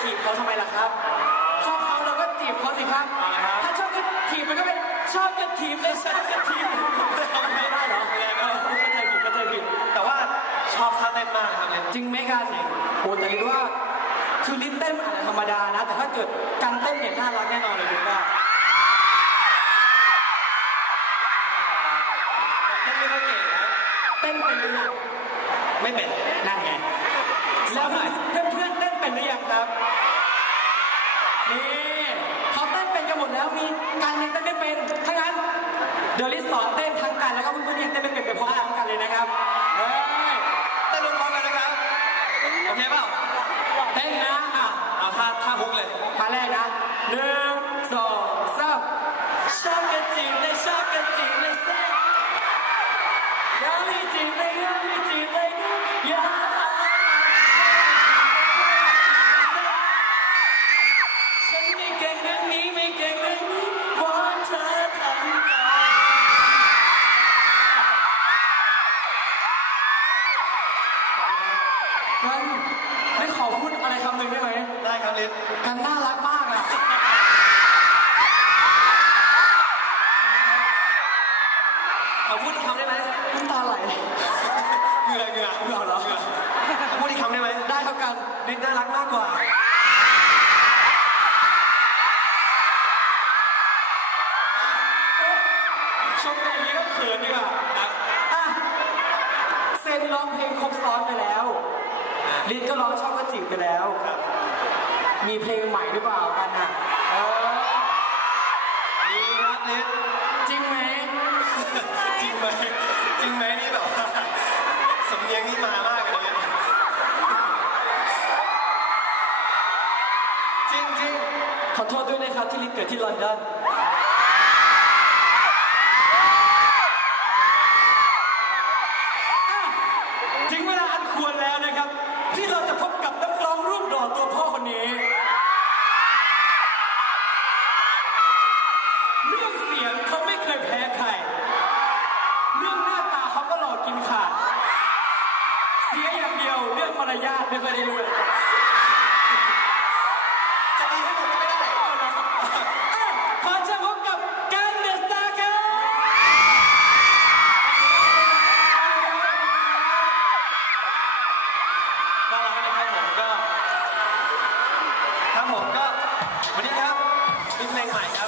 ถีบเขาทำไมล่ะครับชอบเขาเราก็จีบเขาสิครับเอาละครับ ถ้าชอบก็ถีบมันก็เป็นชอบก็ถีบเลยชอบก็ถีบไม่ได้เหรอเออเข้าใจผิดเข้าใจผิดแต่ว่าชอบท่าเต้นมากนะครับเนี่ยจริงไหมกันโอ้แต่ลินว่าคือลินเต้นอาจจะธรรมดานะ แต่ถ้าเกิดการเต้นเนี่ยน่ารักแน่นอนเลยลินว่าเต้นไม่ค่อยเก่งนะเต้นเป็นหรือยังไม่เป็นนั่นไงแล้ว เป็นหรือยังครับ นี่เขาเต้นเป็นกันหมดแล้วมีการเต้นไม่เป็นถ้างั้นเดี๋ยวลิสสอนเต้นทั้งกันแล้วก็เพื่อนๆยังเต้นไม่เป็นไปพร้อมกันเลยนะครับเฮ้ยเต้นพร้อมกันนะครับโอเคเปล่าเต้นนะอะเอาท่าท่าฮุกเลยมาแรกนะหนึ่ง ได้ครับลิศกันน่ารักมากอะขอพูดอีกคำได้ไหมน้ำตาไหลเหงื่อเหงื่อเหงื่อเหรอขอพูดอีกคำได้ไหมได้เท่ากันลิศน่ารักมากกว่า ชมอย่างนี้ก็เขินดีกว่าครับอะเซนร้องเพลงครบซ้อนไปแล้วลินก็ร้องชอบก็จีบไปแล้ว ครับ มีเพลงใหม่หรือเปล่ากันอะเออมีครับลิศจริงไหมจริงไหมจริงไหมนี่แบบว่าสำเนียงนี่มามากเลยนะจริงจริงขอโทษด้วยนะครับที่ลินเกิดที่ลอนดอน รยาทไม่เคยได้รู้เลยจะดีให้หมดก็ไม่ได้ขอเชิญพบกับกนเดสตาร์ครับน่ารักนะครับผมก็ครับผมก็วันนี้ครับมีเพลงใหม่ครับ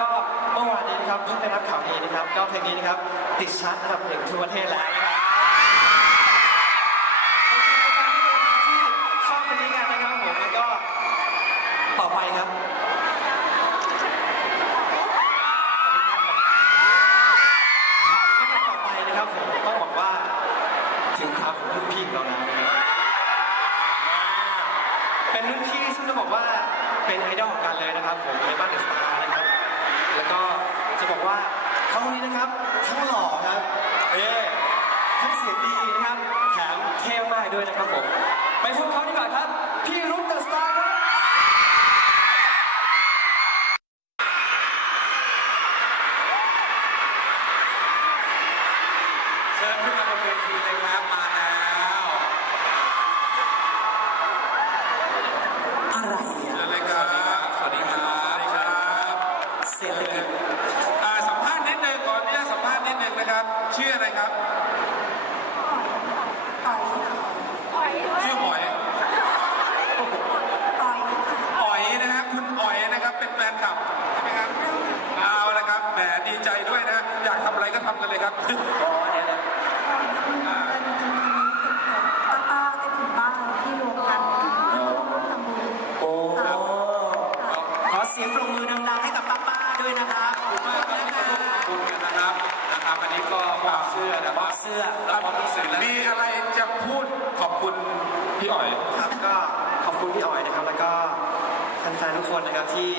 ก็เมื่อวานนี้นะครับเพิ่งไปรับข่าวดีนะครับก็เพลงนี้นะครับติดชาร์ตอันดับหนึ่งทั่วประเทศแล้วนะครับที่ชอบเพลงนี้กันนะครับผมแล้วก็ต่อไปครับต่อไปนะครับผมต้องบอกว่าถึงคราวของรุ่นพี่เราแล้วนะครับเป็นรุ่นพี่ซึ่งต้องบอกว่าเป็นไอดอลของกันเลยนะครับผมในบ้านเดอะสตาร์ แล้วก็จะบอกว่าเขาคนนี้นะครับ ทั้งหล่อครับเอ๊ทั้งเสียงดีนะครับ แถมเท่มากด้วยนะครับผม ไปพบเขาดีกว่าครับ พี่รุ่นเดอะสตาร์ครับ เชิญขึ้นมาบนเวทีเลยครับ มาแล้ว อะไรอะ อะไรครับสวัสดีครับสวัสดีครับ เศรษฐกิจ อ่าสัมภาษณ์นิดนึงก่อนเนี่ยสัมภาษณ์นิดนึงนะครับ ชื่ออะไรครับ ชื่อหอย อ๋อยนะฮะคุณอ๋อยนะครับเป็นแฟนคลับใช่ไหมครับเอาละครับแหมดีใจด้วยนะ อยากทำอะไรก็ทำกันเลยครับ อ๋อเดี๋ยวนะ โอ้ขอเสียงปรบมือดังๆให้กับป้าป้าๆด้วยนะครับ ขอบคุณมากครับที่มาร่วมทำบุญกันนะครับนะครับ อันนี้ ก็มอบเสื้อนะมอบเสื้อแล้วมอบหนังสือแล้วมีอะไรจะพูดขอบคุณพี่อ๋อย ครับก็ขอบคุณพี่อ๋อยนะครับ แล้วก็แฟนๆทุกคนนะครับที่